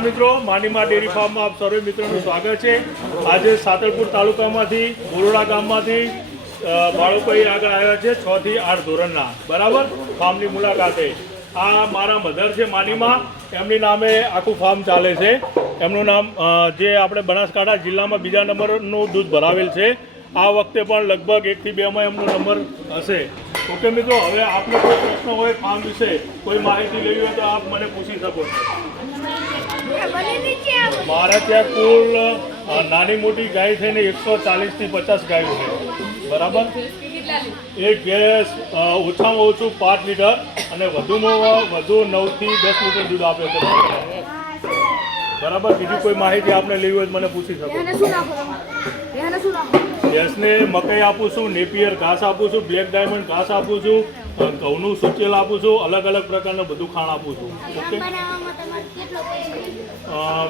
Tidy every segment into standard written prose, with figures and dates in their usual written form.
મિત્રો, માનીમા ડેરી ફાર્મમાં આપ સર્વે મિત્રોનું સ્વાગત છે। આજે સાતલપુર તાલુકામાંથી બોરોડા ગામમાંથી બાળકોઈ આગળ આવ્યા છે 6 થી 8 ધોરણના, બરાબર, ફાર્મની મુલાકાતે। આ મારા મધર છે માનીમા, એમની નામે આખું ફાર્મ ચાલે છે। એમનું નામ જે આપણે બનાસકાંઠા જિલ્લામાં બીજા નંબરનું દૂધ ભરાવેલ છે। આ વખતે પણ લગભગ 1 થી 2 માં એમનો નંબર હશે। ઓકે મિત્રો, હવે આપને કોઈ પ્રશ્ન હોય ફાર્મ વિશે, કોઈ માહિતી લેવી હોય તો આપ મને પૂછી શકો છો। મારા ત્યાં કુલ નાની મોટી ગાય થઈને 140 થી 50 ગાયો છે, બરાબર। એક ગેસ ઓછામાં ઓછું 5 લીટર અને વધુમાં વધુ 9 થી 10 લીટર દૂધ આપે છે, બરાબર। બીજી કોઈ માહિતી આપને લેવી હોય તો મને પૂછી શકો। ભેંસને મકાઈ આપું છું, નેપિયર ઘાસ આપું છું, બ્લેક ડાયમંડ ઘાસ આપું છું, ઘઉંનું સુચેલ આપું છું, અલગ અલગ પ્રકારનું બધું ખાણ આપું છું। ઓકે,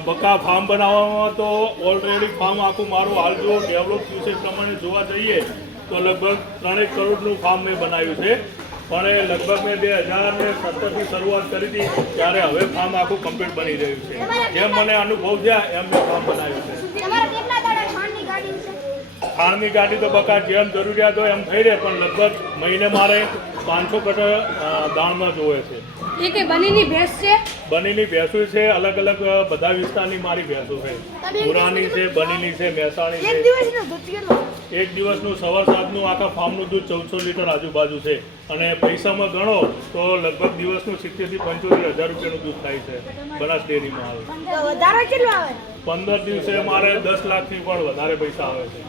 બકા ફાર્મ બનાવવામાં તો ઓલરેડી ફાર્મ આખું મારું હાલ જો ડેવલપ થયું છે પ્રમાણે જોવા જઈએ તો લગભગ 3 કરોડનું ફાર્મ મેં બનાવ્યું છે। પણ એ લગભગ મેં 2017થી શરૂઆત કરી હતી, ત્યારે હવે ફાર્મ આખું કમ્પ્લીટ બની રહ્યું છે। જેમ મને અનુભવ થયા એમ મેં ફાર્મ બનાવ્યું છે। ખાણની ગાડી તો બકા જેમ જરૂરિયાત હોય એમ થઈ રહે, પણ લગભગ મહિને મારે 500 કટર દાણમાં જોવે છે। બનીની ભેંસ છે, બનીની ભેંસો છે, અલગ અલગ બધા વિસ્તારની મારી ભેંસો છે। પુરાની છે, બનીની છે, મહેસાણી છે। એક દિવસનું સવાર સાંજનું આખા ફાર્મનું દૂધ 1400 લીટર આજુબાજુ છે। અને પૈસામાં ગણો તો લગભગ દિવસનું 70 થી 75 હજાર રૂપિયાનું દૂધ થાય છે બનાસ ડેરીમાં આવે। 15 દિવસે મારે 10 લાખથી પણ વધારે પૈસા આવે છે।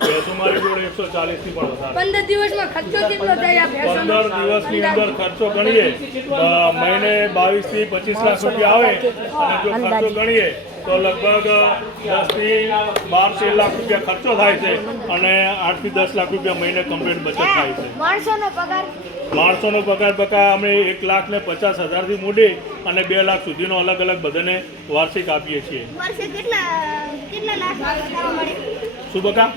ભેંસો મારી જોડે 140 થી પણ વધારે। 15 દિવસમાં ખર્ચો કેટલો થાય? 15 દિવસની અંદર ખર્ચો ગણીએ મહિને 22 થી 25 લાખ રૂપિયા આવે, અને જો ખર્ચો ગણીએ તો લગભગ 10 થી 12 લાખ રૂપિયા ખર્ચો થાય છે, અને 8 થી 10 લાખ રૂપિયા મહિને કમ્પ્લીટ બચત થાય છે। માણસોનો પગાર બકા અમે 1,50,000 થી મૂડી અને 2 લાખ સુધીનો અલગ અલગ બધાને વાર્ષિક આપીએ છીએ। શું બકા?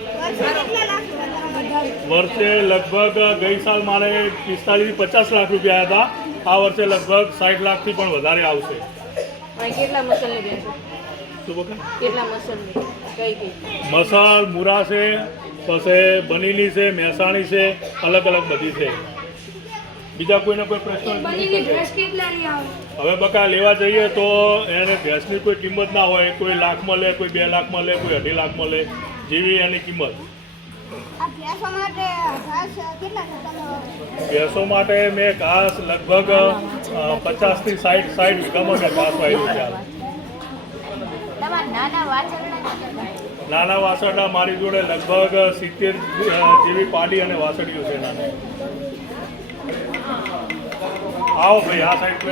વર્ષે લગભગ ગઈ સાલ મારે 45 થી 50 લાખ રૂપિયા હતા, આ વર્ષે લગભગ 60 લાખથી પણ વધારે આવશે। શું બકા? મસાલ મુરા છે, પછી બનીની છે, મહેસાણી છે, અલગ અલગ બધી છે। બીજા કોઈને કોઈ પ્રશ્ન? હવે બકા લેવા જઈએ તો એને ભેંસની કોઈ કિંમત ના હોય, કોઈ લાખમાં લે, કોઈ 2 લાખમાં લે, કોઈ 2.5 લાખમાં લે, જેવી એની કિંમત। ભેંસો માટે મેં ઘાસ લગભગ 50 થી 60 વીઘામાં મેં ઘાસ વાવ્યું છે। નાના વાસરડા મારી જોડે લગભગ 70 જેવી પાડી અને વાસળીઓ છે નાની। આવો ભાઈ, આ સાઈડ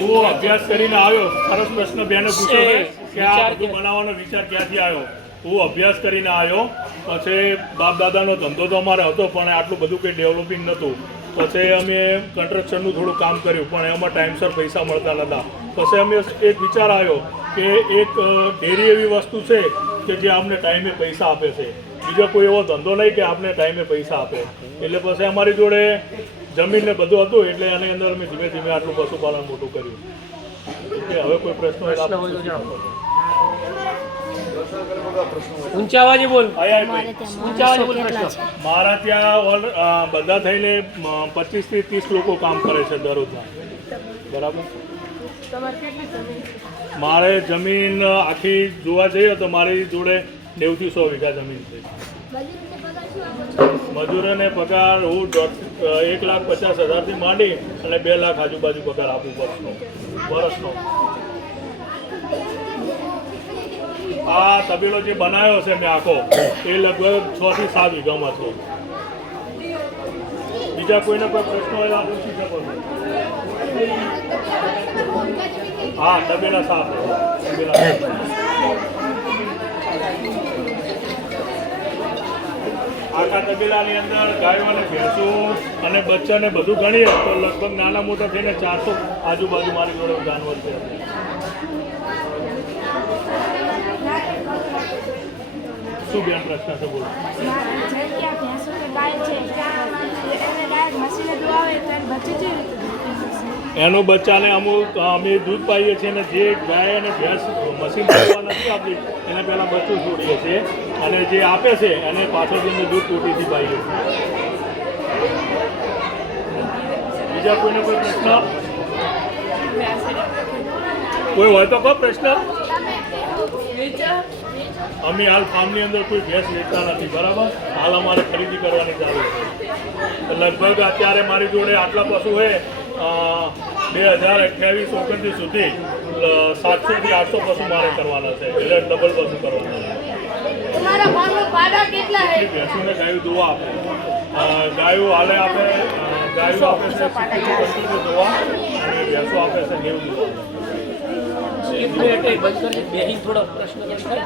હું અભ્યાસ કરીને આવ્યો। સરસ પ્રશ્ન બેને પૂછ્યો છે કે આ બધું બનાવવાનો વિચાર ક્યાંથી આવ્યો? હું અભ્યાસ કરીને આવ્યો, પછી બાપ દાદાનો ધંધો તો અમારે હતો, પણ આટલું બધું કંઈ ડેવલપિંગ નહોતું। પછી અમે કન્સ્ટ્રક્શનનું થોડું કામ કર્યું, પણ એમાં ટાઈમસર પૈસા મળતા નહોતા। પછી અમે એક વિચાર આવ્યો કે એક ડેરી એવી વસ્તુ છે કે જે અમને ટાઈમે પૈસા આપે છે। બીજો કોઈ એવો ધંધો નહીં કે આપણે ટાઈમે પૈસા આપે। એટલે પછી અમારી જોડે જમીન ને બધું હતું, એટલે એની અંદર અમે ધીમે ધીમે આટલું પશુપાલન મોટું કર્યું। હવે કોઈ પ્રશ્ન હોય? મારા ત્યાં બધા થઈને 25 થી 30 લોકો કામ કરે છે દરરોજના, બરાબર। મારે જમીન આખી જોવા જઈએ તો મારી જોડે 90 થી 100 વીઘા જમીન છે। મજૂરોને પગાર હું 1,50,000 થી માંડી અને 2 લાખ આજુબાજુ પગાર આપું વર્ષનો। આ તબેલો જે બનાવ્યો છે મેં આખો, એ લગભગ 6 થી 7 વીઘામાં છે। બીજા કોઈને કોઈ પ્રશ્ન હોય આ પૂછી શકો છો? હા, તબેલા સાફ આખા તબેલાની અંદર ગાયો અને ભેંસો અને બચ્ચાને બધું ગણીએ તો લગભગ નાના મોટા થઈને 400 આજુબાજુ મારી જોડે જાનવર છે। શું બેન પ્રશ્ન છે? બોલો। એનું બચ્ચાને અમુક અમે દૂધ પાઈએ છીએ અને જે ગાય અને ભેંસ મશીન પાડવા નથી આપતી એને પહેલાં બચ્ચું છોડીએ છીએ અને જે આપે છે એને પાછળ જઈને દૂધ ટૂટીથી પાઈએ છીએ. બીજા કોઈને કોઈ પ્રશ્ન કોઈ હોય તો કહો પ્રશ્ન. અમે હાલ ફાર્મની અંદર કોઈ ભેંસ વેચતા નથી, બરાબર. હાલ અમારે ખરીદી કરવાની ચાલુ છે. લગભગ અત્યારે મારી જોડે આટલા પશુ છે 2028-29 સુધી 700 થી 800 પશુ મારે કરવાના છે, એટલે ડબલ પશુ કરવાના છે. તમારા ફાર્મમાં પાડા કેટલા છે? ભેંસોને ગાયું દોવા આપે, ગાયું હાલે આપે, ગાયું આપે છે 60 દોવા અને ભેંસો આપે છે 90 દોવા. એક મિનિટ બંધ કરી બેહીને થોડો પ્રશ્ન કરી.